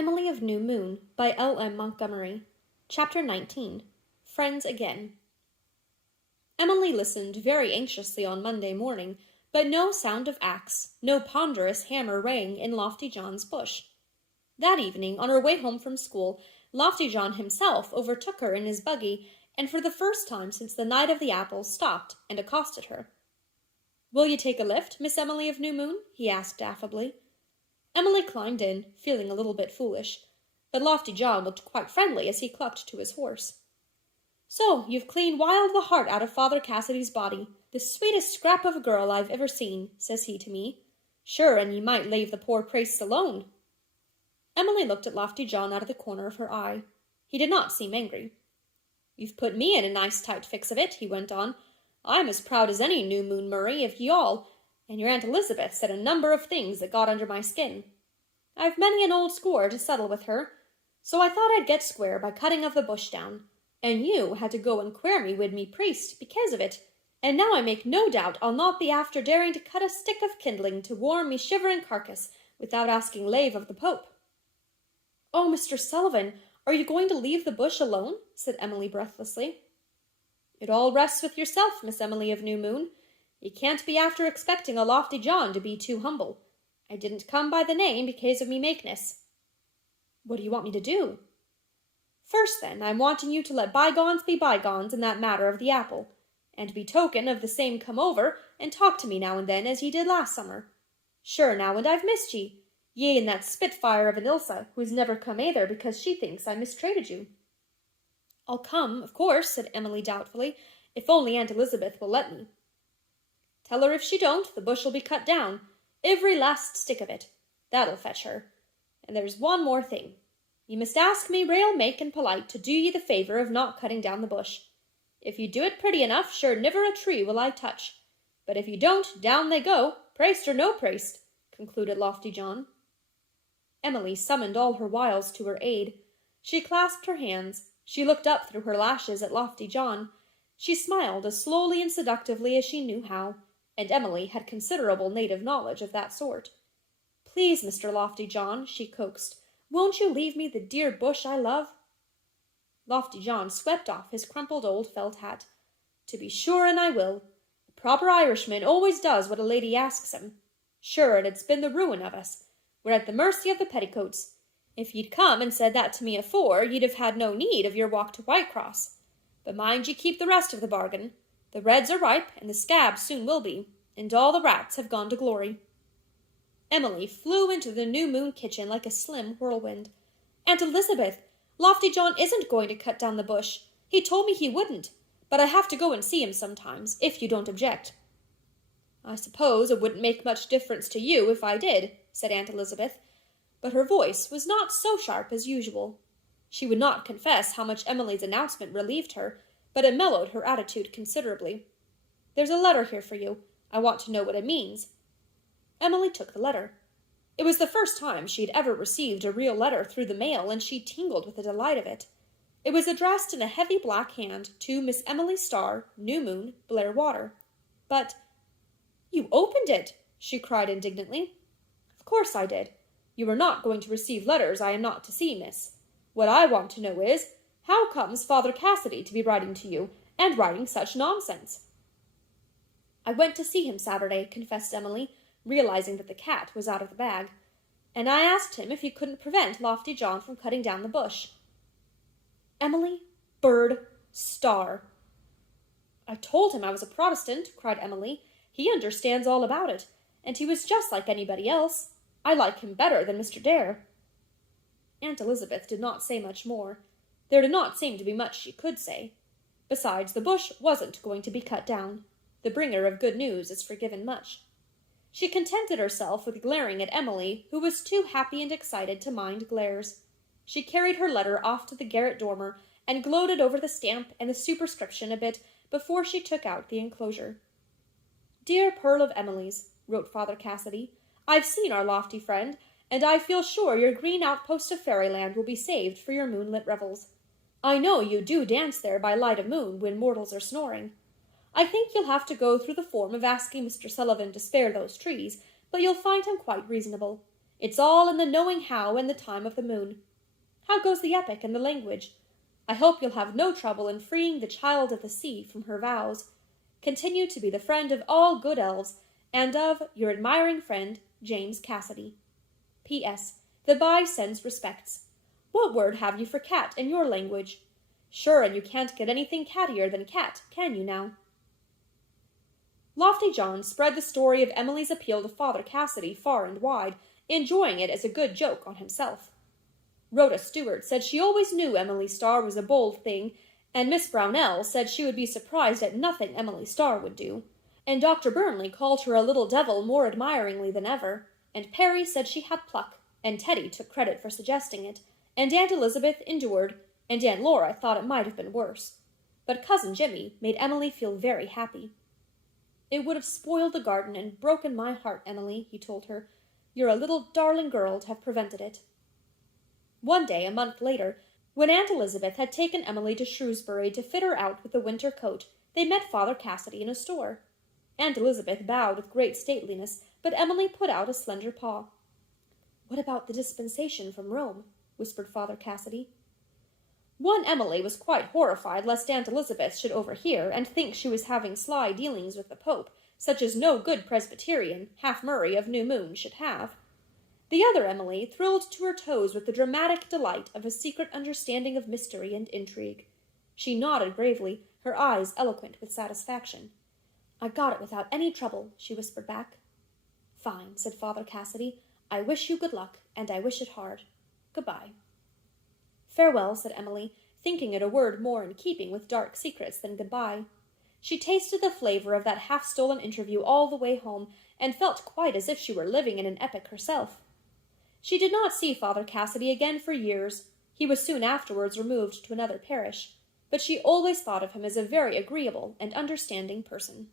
Emily of New Moon by L.M. Montgomery. Chapter 19. Friends Again. Emily listened very anxiously on Monday morning, but no sound of axe, no ponderous hammer rang in Lofty John's bush. That evening, on her way home from school, Lofty John himself overtook her in his buggy, and for the first time since the night of the apples stopped and accosted her. "Will you take a lift, Miss Emily of New Moon?" he asked affably. Emily climbed in, feeling a little bit foolish, but Lofty John looked quite friendly as he clucked to his horse. "So, you've clean wiled the heart out of Father Cassidy's body, the sweetest scrap of a girl I've ever seen," says he to me. "Sure, and ye might lave the poor priests alone." Emily looked at Lofty John out of the corner of her eye. He did not seem angry. "You've put me in a nice tight fix of it," he went on. "I'm as proud as any New Moon Murray of ye all, and your Aunt Elizabeth said a number of things that got under my skin. I've many an old score to settle with her, so I thought I'd get square by cutting of the bush down, and you had to go and quare me wid me priest because of it, and now I make no doubt I'll not be after daring to cut a stick of kindling to warm me shivering carcass without asking lave of the Pope." "Oh, Mr. Sullivan, are you going to leave the bush alone?" said Emily breathlessly. "It all rests with yourself, Miss Emily of New Moon. You can't be after expecting a Lofty John to be too humble. I didn't come by the name because of me makeness." "What do you want me to do?" "First, then, I'm wanting you to let bygones be bygones in that matter of the apple, and be token of the same come over and talk to me now and then as ye did last summer. Sure now, and I've missed ye and that spitfire of an Ilsa, who's never come either because she thinks I mistreated you." "I'll come, of course," said Emily doubtfully, "if only Aunt Elizabeth will let me." "Tell her if she don't, the bush'll be cut down, every last stick of it. That'll fetch her. And there's one more thing. You must ask me rael make and polite to do ye the favour of not cutting down the bush. If you do it pretty enough, sure niver a tree will I touch. But if you don't, down they go, praist or no praist," concluded Lofty John. Emily summoned all her wiles to her aid. She clasped her hands. She looked up through her lashes at Lofty John. She smiled as slowly and seductively as she knew how, and Emily had considerable native knowledge of that sort. "Please, Mr. Lofty John," she coaxed, "won't you leave me the dear bush I love?" Lofty John swept off his crumpled old felt hat. "To be sure, and I will. The proper Irishman always does what a lady asks him. Sure, and it's been the ruin of us. We're at the mercy of the petticoats. If ye'd come and said that to me afore, ye'd have had no need of your walk to Whitecross. But mind ye keep the rest of the bargain. The reds are ripe, and the scabs soon will be, and all the rats have gone to glory." Emily flew into the New Moon kitchen like a slim whirlwind. "Aunt Elizabeth, Lofty John isn't going to cut down the bush. He told me he wouldn't, but I have to go and see him sometimes, if you don't object." "I suppose it wouldn't make much difference to you if I did," said Aunt Elizabeth, but her voice was not so sharp as usual. She would not confess how much Emily's announcement relieved her, but it mellowed her attitude considerably. "There's a letter here for you. I want to know what it means." Emily took the letter. It was the first time she had ever received a real letter through the mail, and she tingled with the delight of it. It was addressed in a heavy black hand to Miss Emily Starr, New Moon, Blairwater. "But you opened it!" she cried indignantly. "Of course I did. You are not going to receive letters I am not to see, miss. What I want to know is, how comes Father Cassidy to be writing to you, and writing such nonsense?" "I went to see him Saturday," confessed Emily, realizing that the cat was out of the bag, "and I asked him if he couldn't prevent Lofty John from cutting down the bush." "Emily, Bird, Star." "I told him I was a Protestant," cried Emily. "He understands all about it, and he was just like anybody else. I like him better than Mr. Dare." Aunt Elizabeth did not say much more. There did not seem to be much she could say. Besides, the bush wasn't going to be cut down. The bringer of good news is forgiven much. She contented herself with glaring at Emily, who was too happy and excited to mind glares. She carried her letter off to the garret dormer and gloated over the stamp and the superscription a bit before she took out the enclosure. "Dear Pearl of Emily's," wrote Father Cassidy, "I've seen our lofty friend, and I feel sure your green outpost of fairyland will be saved for your moonlit revels. I know you do dance there by light of moon when mortals are snoring. I think you'll have to go through the form of asking Mr. Sullivan to spare those trees, but you'll find him quite reasonable. It's all in the knowing how and the time of the moon. How goes the epic and the language? I hope you'll have no trouble in freeing the child of the sea from her vows. Continue to be the friend of all good elves, and of your admiring friend, James Cassidy. P.S. The Bye sends respects. What word have you for cat in your language? Sure, and you can't get anything cattier than cat, can you now? Lofty John spread the story of Emily's appeal to Father Cassidy far and wide, enjoying it as a good joke on himself. Rhoda Stewart said she always knew Emily Starr was a bold thing, and Miss Brownell said she would be surprised at nothing Emily Starr would do, and Dr. Burnley called her a little devil more admiringly than ever, and Perry said she had pluck, and Teddy took credit for suggesting it, and Aunt Elizabeth endured, and Aunt Laura thought it might have been worse. But Cousin Jimmy made Emily feel very happy. It would have spoiled the garden and broken my heart, Emily, he told her. You're a little darling girl to have prevented it. One day, a month later, when Aunt Elizabeth had taken Emily to Shrewsbury to fit her out with the winter coat, they met Father Cassidy in a store. Aunt Elizabeth bowed with great stateliness, but Emily put out a slender paw. What about the dispensation from Rome? Whispered Father Cassidy. One Emily was quite horrified lest Aunt Elizabeth should overhear and think she was having sly dealings with the Pope, such as no good Presbyterian, half Murray of New Moon, should have. The other Emily thrilled to her toes with the dramatic delight of a secret understanding of mystery and intrigue. She nodded gravely, her eyes eloquent with satisfaction. I got it without any trouble, she whispered back. Fine, said Father Cassidy. I wish you good luck, and I wish it hard. Goodbye. Farewell, said Emily, thinking it a word more in keeping with dark secrets than goodbye. She tasted the flavor of that half-stolen interview all the way home, and felt quite as if she were living in an epic herself. She did not see Father Cassidy again for years. He was soon afterwards removed to another parish, but she always thought of him as a very agreeable and understanding person.